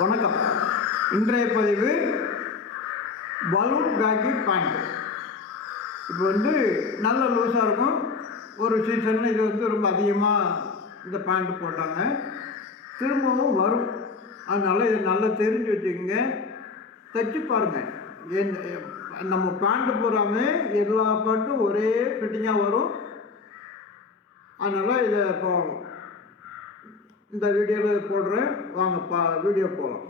வணக்கம். இன்றைய பதிவு பலூன் பேக்கி பேண்ட். இப்போ நல்ல லூஸாக இருக்கும். ஒரு சீசனில் இது ரொம்ப அதிகமாக இந்த பேண்ட் போட்டாங்க. திரும்பவும் வரும். அதனால் இது நல்லா தெரிஞ்சு வச்சுக்கோங்க. தைச்சி பாருங்கள். நம்ம பேண்ட்டு போடாமல் எல்லா பேண்ட்டும் ஒரே ஃபிட்டிங்காக வரும். அதனால் இதை இப்போ இந்த வீடியோவில் போடுறேன். வாங்க வீடியோ போகலாம்.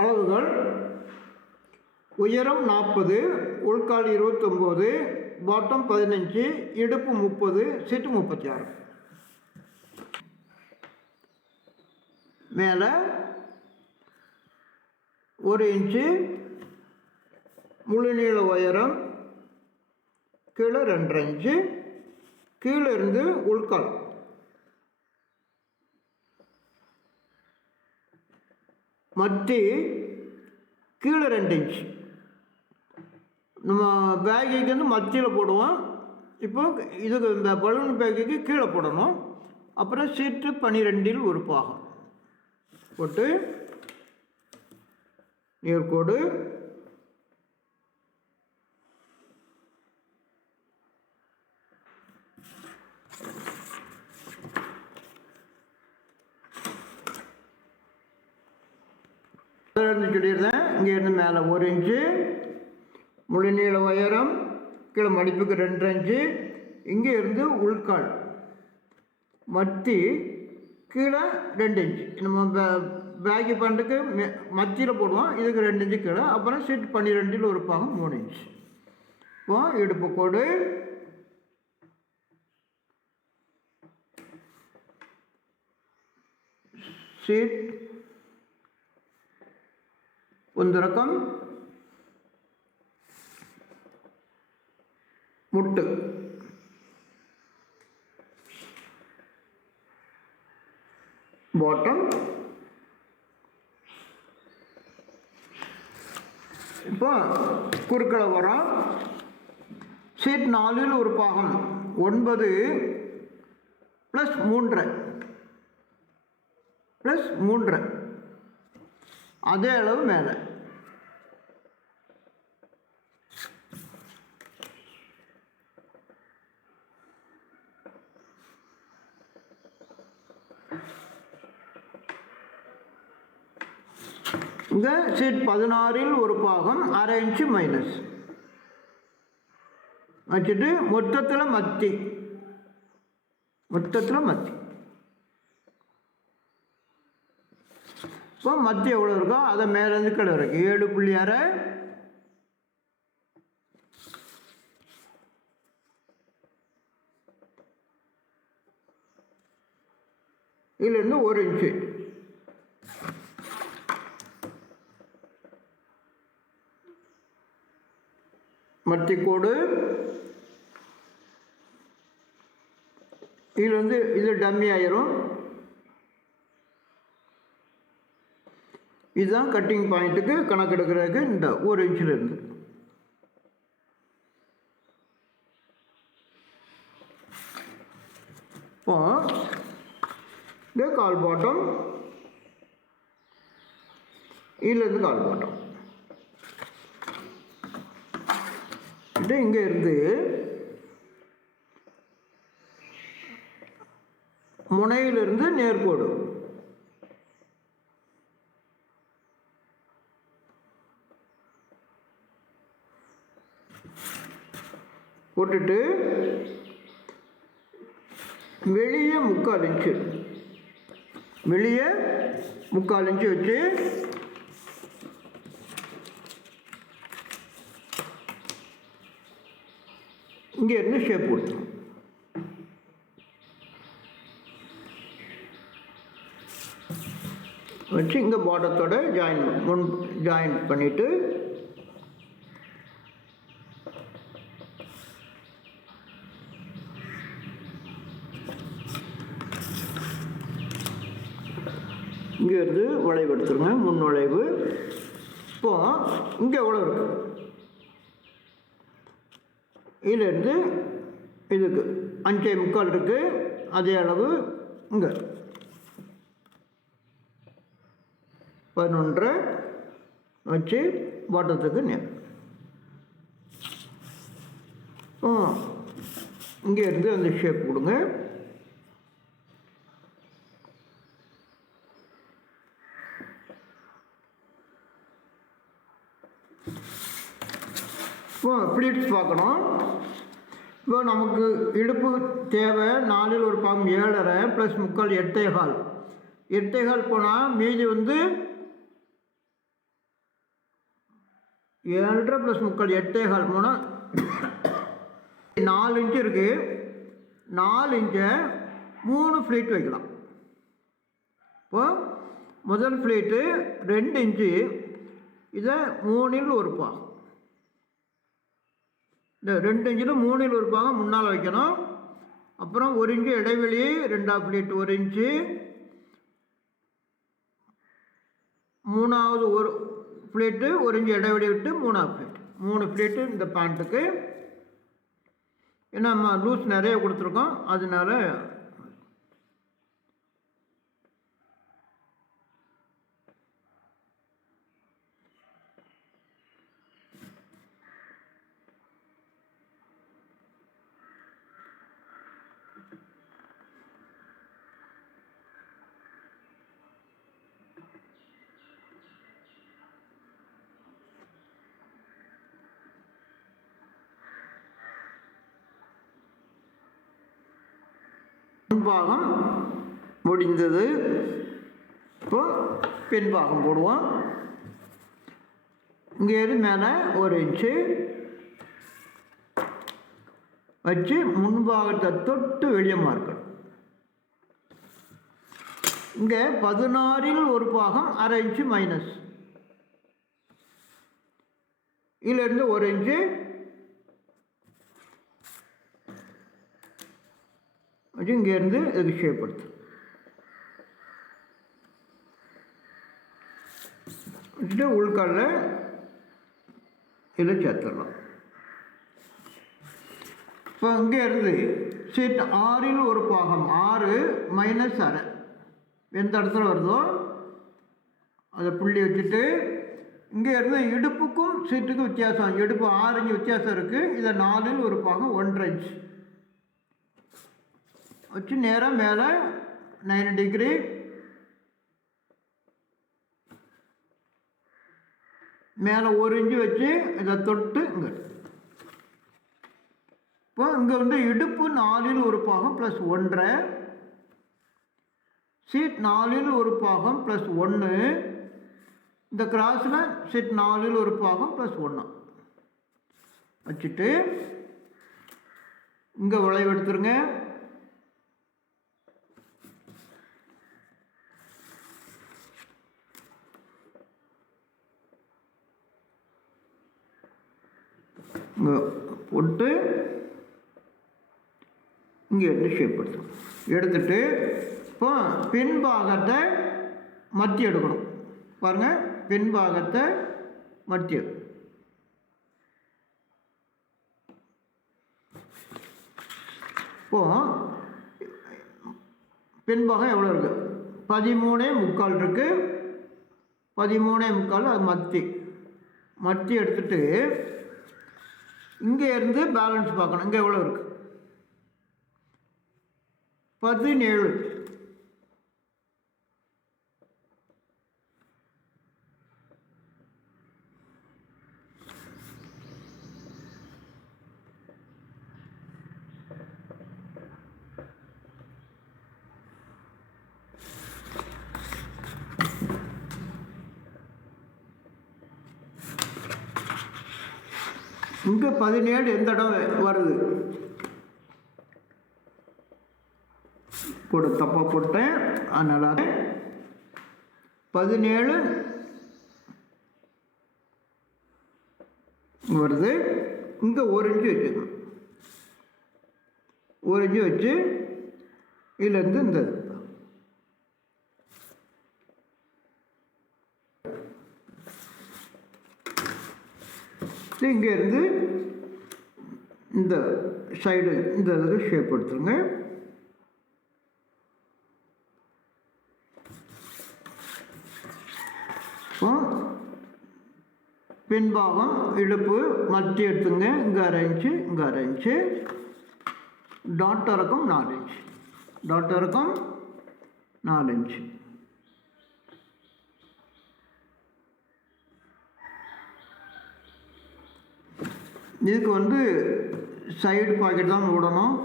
அளவுகள்: உயரம் 40, உள்கால் 29, பாட்டம் 15, இடுப்பு 30, சீட்டு 36. மேலே 1 இன்ச்சு முழு நீள உயரம், கீழே 2.5 இன்ச்சு, கீழே இருந்து உள்கால் மத்தி கீழே 2 இன்ச். நம்ம பேக்குக்கு மத்தியில் போடுவோம். இப்போ இதுக்கு இந்த பலூன் பேக்குக்கு கீழே போடணும். அப்புறம் சீட்டு 12 ஒரு பாகம் போட்டு நேர்கோடு சொல்லியிருந்தேன். இங்கேருந்து மேலே 1 இன்ச்சு முழு நீள உயரம், கீழே மடிப்புக்கு 2 இன்ச்சு, இங்கே இருந்து உள்கால் மத்தி கீழே 2 இன்ச்சு. நம்ம பேக்கி பேண்ட்டுக்கு மத்தியில் போடுவோம். இதுக்கு 2 இன்ச்சு கீழே. அப்புறம் சீட் 12 ஒரு பாகம் 3 இன்ச்சு. இப்போ இடுப்பு கோடு, சீட் உந்திரக்கம், முட்டு, பாட்டம். இப்போ குறுக்களை வரும். சீட் 4 ஒரு பாகம் 9 + 3 + 3 அதே அளவு மேலே. இங்கே சீட் 16 ஒரு பாகம் 1/2 இன்ச்சு மைனஸ் வச்சுட்டு மொத்தத்தில் மத்தி இப்போ மத்தி எவ்வளோ இருக்கோ அதை மேலேருந்து கீழே வரைக்கும் 7.6. இதுலேருந்து 1 இன்ச்சு மத்தி கோடு. இதுலேருந்து இது டம்மி ஆயிரும். இதுதான் கட்டிங் பாயிண்ட்டுக்கு கணக்கெடுக்கிறதுக்கு இந்த 1 இன்ச்சிலேருந்து. இப்போ இந்த கால் பாட்டம், இதுலேருந்து கால் பாட்டம் இது இங்கே இருந்து முனையிலிருந்து நேர்கோடு போட்டுட்டு வெளியே 3/4 இன்ச்சு வச்சு இங்கே இருந்து ஷேப் கொடுத்தோம். வச்சு இங்கே பாட்டத்தோட ஜாயின் பண்ணிவிட்டு இங்கே இருந்து வளைவு எடுத்துருங்க. முன் வளைவு. இப்போது இங்கே எவ்வளோ இருக்குது, இதிலேருந்து இதுக்கு 5.25 இருக்குது. அதே அளவு இங்கே 11 வச்சு பாட்டத்துக்கு நேர். இங்கே இருந்து அந்த ஷேப் கொடுங்க. இப்போ ப்ளீட்ஸ் பார்க்கணும். இப்போ நமக்கு இடுப்பு தேவை 4 1 பாகம் 7.5 ப்ளஸ் 3/4 8.25. 8.25 போனால் மீதி வந்து 7.5 ப்ளஸ் 3/4 8.25 போனால் 4 இன்ச்சு இருக்குது. 4 இன்ச்சை 3 ஃப்ளீட் வைக்கலாம். இப்போ முதல் ஃப்ளீட்டு 2 இன்ச்சு, இதை 3 1 பாகம். இந்த 2 இன்ச்சில் 3 1 பாகம் முன்னால் வைக்கணும். அப்புறம் 1 இன்ச்சு இடைவெளி 2ஆம் ஃப்ளீட் 1 இன்ச்சு, 3ஆவது ஒரு ஃப்ளீட்டு 1 இன்ச்சு இடைவெளி விட்டு 3ஆம் ஃப்ளீட். 3 ஃப்ளீட்டு இந்த பேண்ட்டுக்கு. ஏன்னா நம்ம லூஸ் நிறைய கொடுத்துருக்கோம், அதனால முன்பாகம் முடிந்தது. இப்போ பின்பாகம் போடுவோம். இங்கே மேலே 1 இன்ச்சு வச்சு முன்பாகத்தை தொட்டு வெளியே மார்க்கணும். இங்கே 16 1 பாகம் 1/2 இன்ச்சு மைனஸ், இதிலிருந்து 1 இன்ச்சு வச்சு இங்கேருந்து இதுக்கு ஷேப் எடுத்து வச்சுட்டு உள்காலில் இதில் சேர்த்துடலாம். இப்போ இங்கேருந்து சீட் 6 1 பாகம் 6 மைனஸ் 1/2 எந்த இடத்துல வருதோ அதை புள்ளி வச்சுட்டு இங்கே இருந்து இடுப்புக்கும் சீட்டுக்கும் வித்தியாசம். இடுப்பு 6 இன்ச்சு வித்தியாசம் இருக்குது. இதை 4 1 பாகம் 1/2 இன்ச்சு வச்சு நேராக மேலே 9 டிகிரி மேலே 1 இன்ச்சு வச்சு இதை தொட்டு இங்கே. இப்போ இங்கே வந்து இடுப்பு 4 1 பாகம் ப்ளஸ் 1/2, சீட் 4 1 பாகம் ப்ளஸ் 1, இந்த கிராஸில் சீட் 4 1 பாகம் ப்ளஸ் 1 வச்சுட்டு இங்கே வளைவு எடுத்துருங்க. இங்கே போட்டு இங்கே ஷேப் எடுத்துட்டு இப்போ பின்பாகத்தை மத்தி எடுக்கணும். பாருங்கள், பின்பாகத்தை மத்தி. இப்போது பின்பாகம் எவ்வளோ இருக்குது? 13 3/4 இருக்குது. 13 3/4 அது மத்தி எடுத்துட்டு இங்கே இருந்து பேலன்ஸ் பார்க்கணும். இங்கே எவ்வளோ இருக்குது? 17. இங்கே 17 எந்த இடம் வருது? கூட தப்பாக போட்டேன், அதனால் 17 வருது. இங்கே 1 இன்ச்சு வச்சுக்கணும். 1 இன்ச்சு வச்சு இதுலேருந்து இந்த இங்கேருந்து இந்த சைடு இந்த இதுக்கு ஷேப் எடுத்துருங்க. பின்பாகம் இடுப்பு மத்தி எடுத்துங்க. இங்கே 1/2 இன்ச்சு, இங்கே 1/2 இன்ச்சு. டாட் இறக்கம் 4 இன்ச்சு, டாட் இறக்கம் 4 இன்ச்சு. இதுக்கு வந்து சைடு பாக்கெட் தான் விடணும்.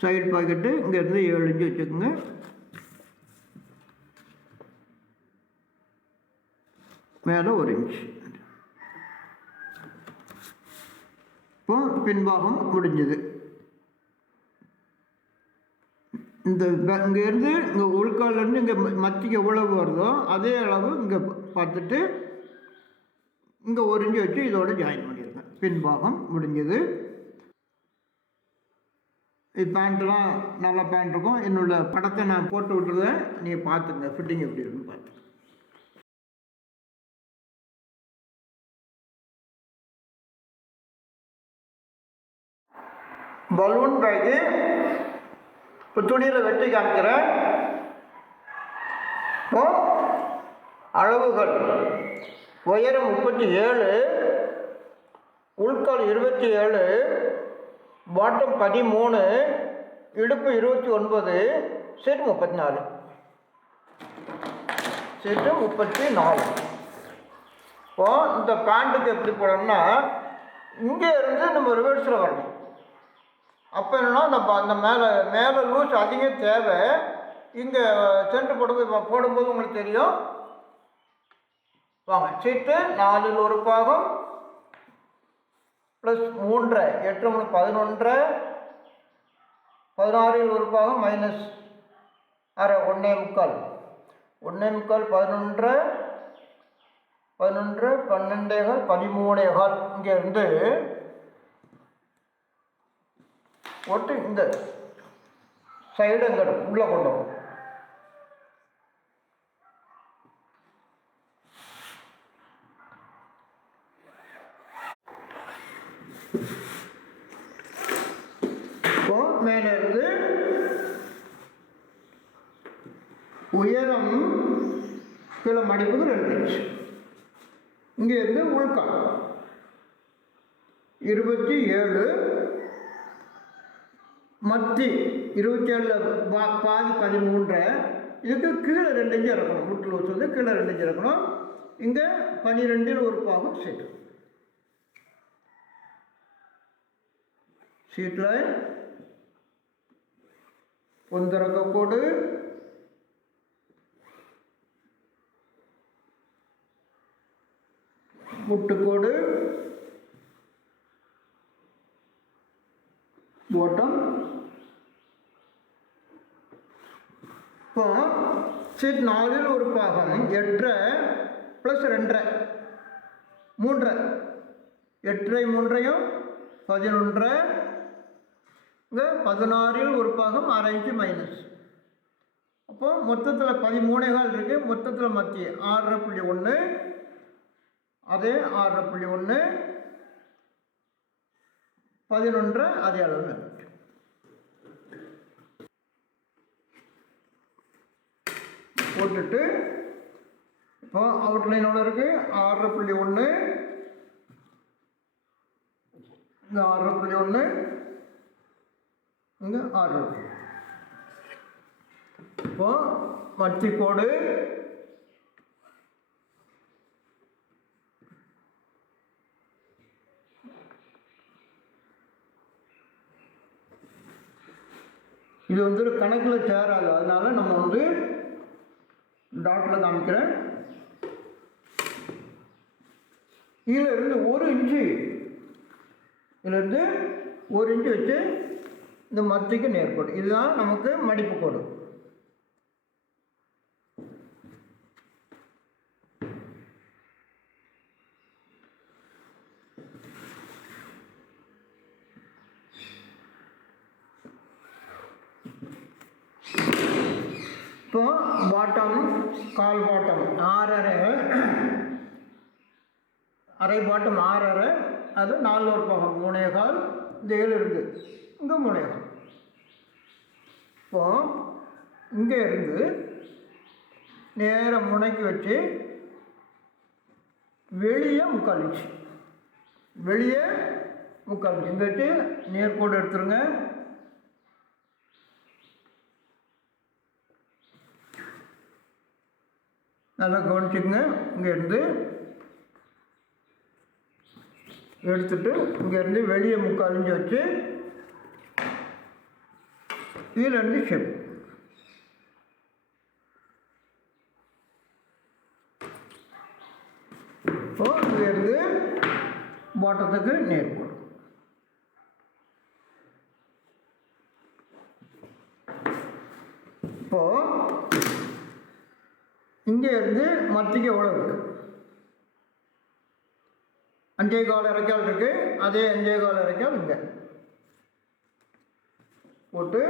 சைடு பாக்கெட்டு இங்கேருந்து 7 இன்ச்சு வச்சுக்கோங்க. மேலே 1 இன்ச்சு. இப்போ பின்பாகம் முடிஞ்சது. இந்த இங்கேருந்து இங்கே உள்கால்லேருந்து இங்கே மத்திக்கு எவ்வளவு வருதோ அதே அளவு இங்கே பார்த்துட்டு இங்கே 1 இன்ச்சு வச்சு இதோட ஜாயின் பண்ணியிருக்கேன். பின்பாகம் முடிஞ்சது. இது பேண்ட்லாம் நல்லா பேண்ட் இருக்கும். என்னோட படத்தை நான் போட்டு விட்டுருவேன், நீங்கள் பார்த்துங்க ஃபிட்டிங் எப்படி இருக்குன்னு பார்த்து. பலூன் பேக்கு இப்போ துணியில் வெட்டி காமிக்கிறேன். இப்போ அளவுகள்: உயரம் 37, உள்கால் 27, பாட்டம் 13, இடுப்பு 29, சீட்டு 34. சீட்டு 34. இப்போ இந்த பேண்ட்டுக்கு எப்படி போடணும்னா இங்கே இருந்து நம்ம ரிவர்ஸில் வரணும். அப்போ என்னென்னா அந்த மேலே லூஸ் அதிகம் தேவை. இங்கே சென்டர் போடும்போது உங்களுக்கு தெரியும். வாங்க, சீட்டு 4 ஒரு பாகம் ப்ளஸ் 3, 8 3 11, 16 ஒரு பாகம் மைனஸ் அரை 1/4, 1/4 11, 11 12 13. இங்கே இருந்து ஒட்டு இந்த சைடு இங்கே உள்ளே கொண்டு வரும். இப்போ மேலே இருந்து உயரம் கீழே மடிப்புக்கு 2 இன்ச்சு. இங்கே இருந்து உள்கால் 27, மத்தி 27 பாதி 13. இதுக்கு கீழே 2 இன்ச்சு இறக்கணும். முட்டு லூஸ் வந்து கீழே 2 இன்ச்சு இறக்கணும். இங்கே 12 ஒரு பாகம் சீட்டு. சீட்டில் பொந்திறக்க கோடு, முட்டுக்கோடு, பாட்டம். இப்போ சீட் 4 ஒரு பாகம் 8 ப்ளஸ் 2 3, 8 3 11. இங்கே 16 ஒரு பாகம் 1/2 இன்ச்சு மைனஸ். அப்போது மொத்தத்தில் 13 இருக்குது. மொத்தத்தில் மத்தி 6.1, அதே 6.1, 11 அதே அளவு போட்டுட்டு இப்போ அவுட்லைன் எவ்வளோ இருக்குது? 6.1, இங்கே 6.1, இங்கே 6. இப்போ மத்தி கோடு இது வந்து கணக்கில் சேராது. அதனால் நம்ம வந்து டாட்டில் காமிக்கிறேன். இதிலிருந்து 1 இன்ச்சு, இதிலிருந்து 1 இன்ச்சு வச்சு இந்த மத்திக்கு நேர்கோடு. இதுதான் நமக்கு மடிப்பு கோடு. இப்போ பாட்டம் கால் பாட்டம் 6.5, அரை பாட்டம் 6.5, அது 4 ஒரு பாகம் 3.25. இந்த 7 இருக்குது, இங்கே 3.25. இப்போ இங்கே இருந்து நேராக முனைக்கு வச்சு வெளியே 3/4 இன்ச், வெளியே 3/4 இன்ச். இங்கே வச்சு நேர்கோடு எடுத்துருங்க. நல்லா கவனிச்சுக்கங்க. இங்கேருந்து எடுத்துட்டு இங்கேருந்து வெளியே 3/4 இன்ச் வச்சு கீழேருந்து ஷேப். இப்போ இங்கேருந்து பாட்டத்துக்கு நேர்கோடு. இப்போ இங்கே இருந்து மத்திக்கு எவ்வளோ இருக்குது? 5.25 இறக்கால் இருக்குது. அதே 5.25 இறக்கால் இங்கே போட்டு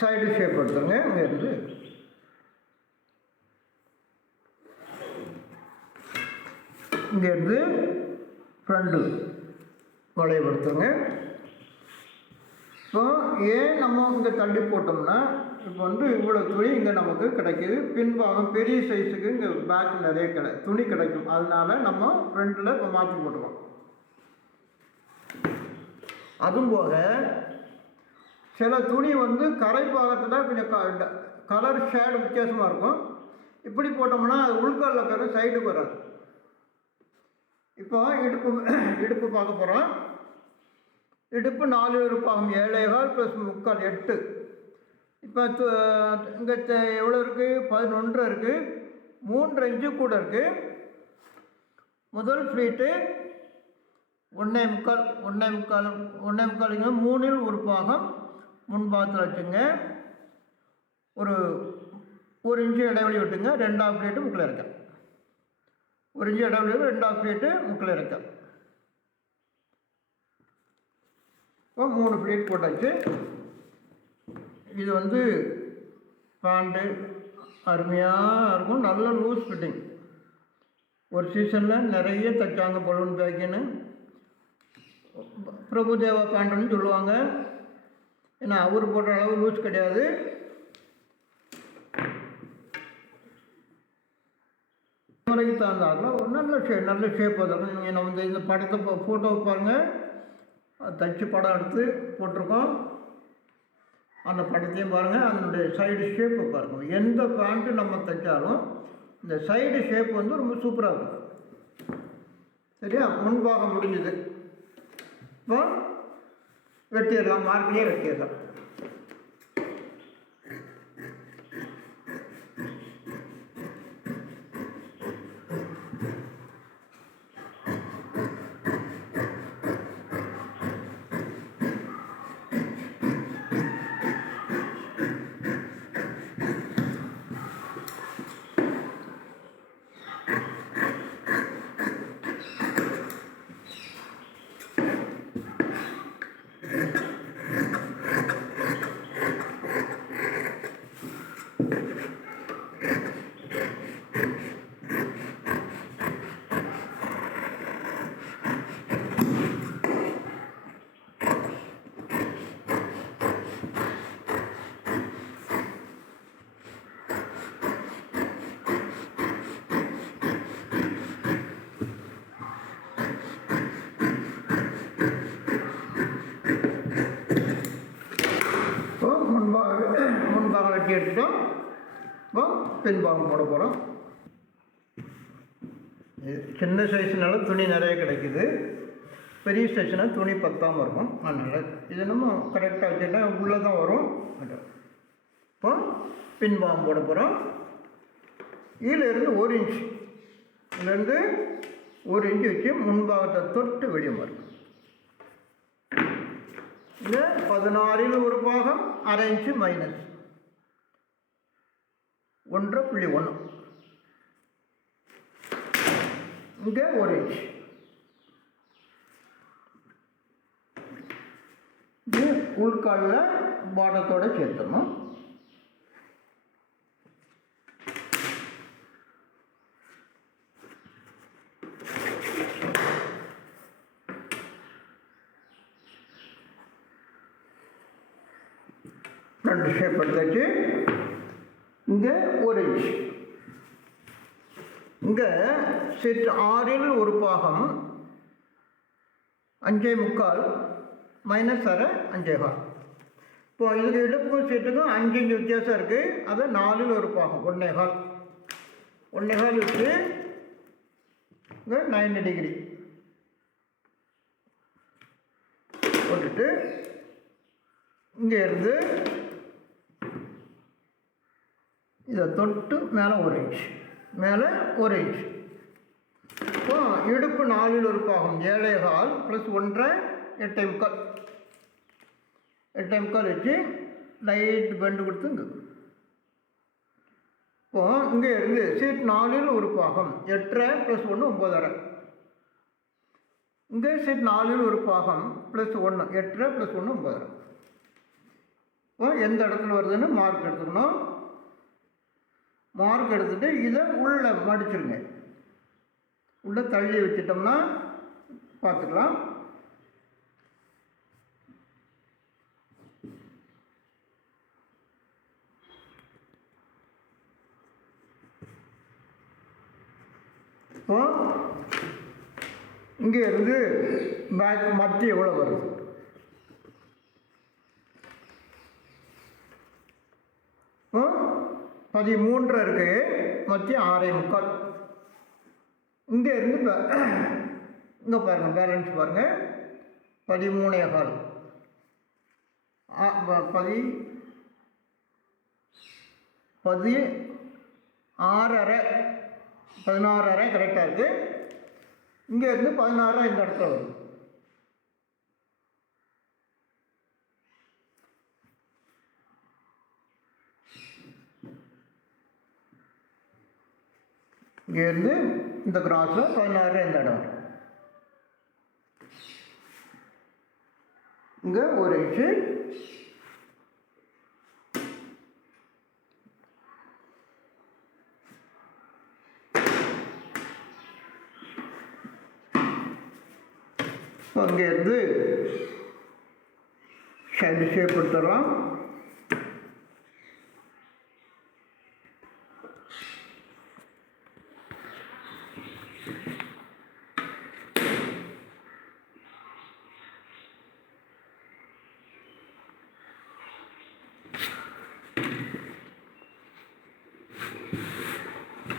சைடு ஷேப் எடுத்துங்க. இங்கேருந்து இங்கேருந்து ஃப்ரண்ட்டு வளைவு எடுத்துங்க. இப்போ ஏன் நம்ம இங்கே தள்ளி போட்டோம்னா, இப்போ வந்து இவ்வளோ துணி இங்கே நமக்கு கிடைக்கிது. பின்பாகம் பெரிய சைஸுக்கு இங்கே பேக் நிறைய துணி கிடைக்கும். அதனால நம்ம ஃப்ரண்ட்டில் இப்போ மாற்றி போட்டுருவோம். அதுவும் போக சில துணி வந்து கரை பாகத்தில் கொஞ்சம் கலர் ஷேடு வித்தியாசமாக இருக்கும். இப்படி போட்டோம்னா அது உள்காலில் பேர் சைடுக்கு வராது. இப்போ இடுப்பு பார்க்க போகிறோம். இடுப்பு 4 பாகம் 7.25 + 3/4 8. இப்போ இங்கே எவ்வளோ இருக்குது? 11 இருக்குது. 3 இன்ச்சு கூட இருக்குது. முதல் ஃப்ளீட்டு 1.25 3இல் 1 பாகம் முன்பாகத்தில் வச்சுங்க. ஒரு 1 இன்ச்சு இடைவெளி விட்டுங்க. 2ஆம் ஃப்ளீட்டு முக்கில் இருக்க. 1 இன்ச்சு இடைவெளி 2ஆம் ஃப்ளீட்டு முக்கில் இருக்க. இப்போ 3 ஃப்ளீட் போட்டாச்சு. இது வந்து பேண்ட்டு அருமையாக இருக்கும். நல்ல லூஸ் ஃபிட்டிங். ஒரு சீசனில் நிறைய தைச்சாங்க பலூன் பேக்குன்னு. பிரபுதேவா பேண்ட்டுன்னு சொல்லுவாங்க. ஏன்னா அவர் போடுற அளவு லூஸ் கிடையாது. முறைக்கு தகுந்தாக்கில் ஒரு நல்ல ஷேப் வரும். நீங்கள் நம்ம இந்த படத்தை ஃபோட்டோ பாருங்கள். தைச்சி படம் எடுத்து போட்டிருக்கோம். அந்த படத்தையும் பாருங்கள். அதனுடைய சைடு ஷேப்பை பாருங்கள். எந்த பேண்ட்டு நம்ம தைச்சாலும் இந்த சைடு ஷேப் வந்து ரொம்ப சூப்பராக இருக்கும். சரியா? முன்பாகம் முடிஞ்சுது. இப்போ வெட்டிடலாம். மார்க்லேயே வெட்டிடலாம். முன்பாகம் வெட்டி எடுத்துட்டோம். இப்போ பின்பாகம் போட போகிறோம். சின்ன சைஸ்னால துணி நிறைய கிடைக்குது. பெரிய சைஸ்னால் துணி பத்தாமல் இருக்கும். அதனால் இது நம்ம கரெக்டாக வச்சுட்டா உள்ளே தான் வரும். இப்போ பின்பாகம் போட போகிறோம். இதிலேருந்து 1 இன்ச், இதுலேருந்து 1 இன்ச் வச்சு முன்பாகத்தை தொட்டு வெளியே வரும். இது 16இல் 1 பாகம் அரை இன்ச்சு மைனஸ் 1.1. இங்கே 1 இன்ச். இது உள்காலில் பாட்டத்தோடு சேர்த்துடணும். ரெண்டு ஷேப் எடுத்தாச்சு. இங்கே ஒரு இன்ச். இங்கே செட் 6ல் ஒரு பாகம் 5.25 மைனஸ் அரை 5.25. இப்போ இதுக்கு இடுப்புக்கும் செட்டுக்கும் 5 இன்ச் வித்தியாசம் இருக்குது. அதை 4ல் ஒரு பாகம் 1.25 வச்சு இங்கே 90 டிகிரி போட்டுட்டு இங்கே இருந்து இதை தொட்டு மேலே ஒரு இன்ச், மேலே ஒரு இன்ச். இப்போ இடுப்பு 4ல் ஒரு பாகம் 7.25 ப்ளஸ் 1.5 8.25 8.25 வச்சு லைட் பெண்டு கொடுத்து இங்கே. இப்போ இங்கே இருந்து சீட் 4ல் ஒரு பாகம் 8.5 ப்ளஸ் 1 9.5. இங்கே சீட் 4ல் ஒரு பாகம் ப்ளஸ் 1 8.5 ப்ளஸ் 1 9.5. இப்போ எந்த இடத்துல வருதுன்னு மார்க் எடுத்துக்கணும். மார்க் எடுத்துகிட்டு இதை உள்ளே மடிச்சிருங்க. உள்ளே தள்ளி வச்சிட்டோம்னா பார்த்துக்கலாம். இப்போ இங்கே இருந்து பேக் மத்தி எவ்வளோ வருது? இப்போ 13 இருக்குது, மத்தி 6.25. இங்கே இருந்து இங்கே பாருங்கள், பேலன்ஸ் பாருங்கள் 13.25 16.5 கரெக்டாக இருக்குது. இங்கே இருந்து 16 இந்த இடத்துல வருது. இங்கேருந்து இந்த கிராஸில் 16 இந்த இடம் வரும். இங்கே ஒரு இன்ச்சு. அங்கேருந்து சைடு ஷேப் எடுத்துடலாம்.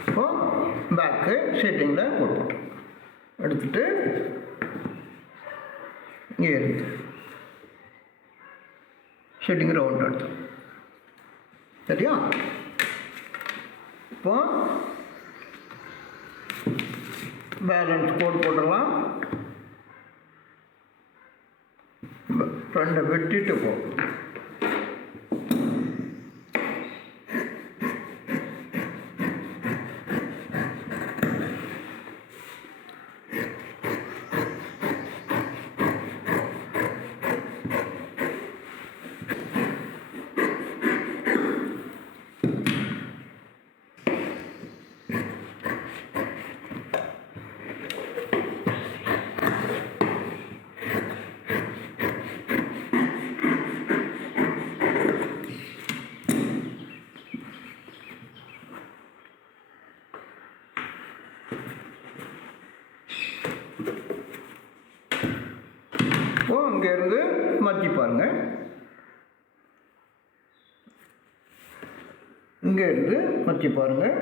இப்போ பேக்கு ஷீட்டிங்கில் போட்டு எடுத்துட்டு இங்கே இருந்து ஷீட்டிங் ரவுண்ட் எடுத்தோம். சரியா? இப்போ பேலன்ஸ் கோட் போட்டுடலாம். ஃப்ரண்டை வெட்டிட்டு போகும். இங்கேருந்து மாற்றி பாருங்கள். இங்கேருந்து மாற்றி பாருங்கள்.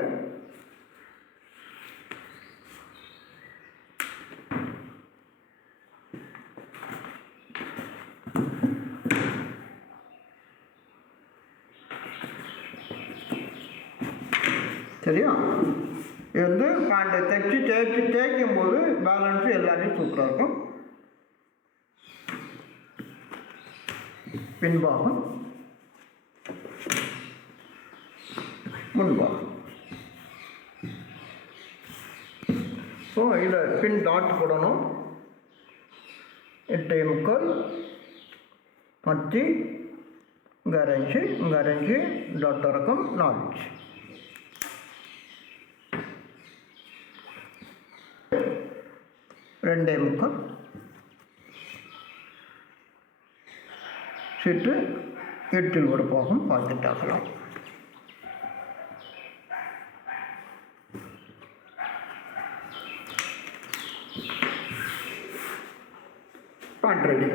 சரியா? இது வந்து பேண்ட்டை தேய்க்கும் போது பேலன்ஸு எல்லாமே சூப்பராக இருக்கும். பின்பாகம், முன்பாகம். ஸோ இதில் பின் டாட் போடணும். 8.25 மத்தி இங்கே அரைஞ்சு டாட் இறக்கம் 4 இன்ச். ரெண்டே முக்கால் சீட்டு எட்டில் ஒரு பாகம் பார்த்துட்டாகலாம். பாட்டு ரெடி.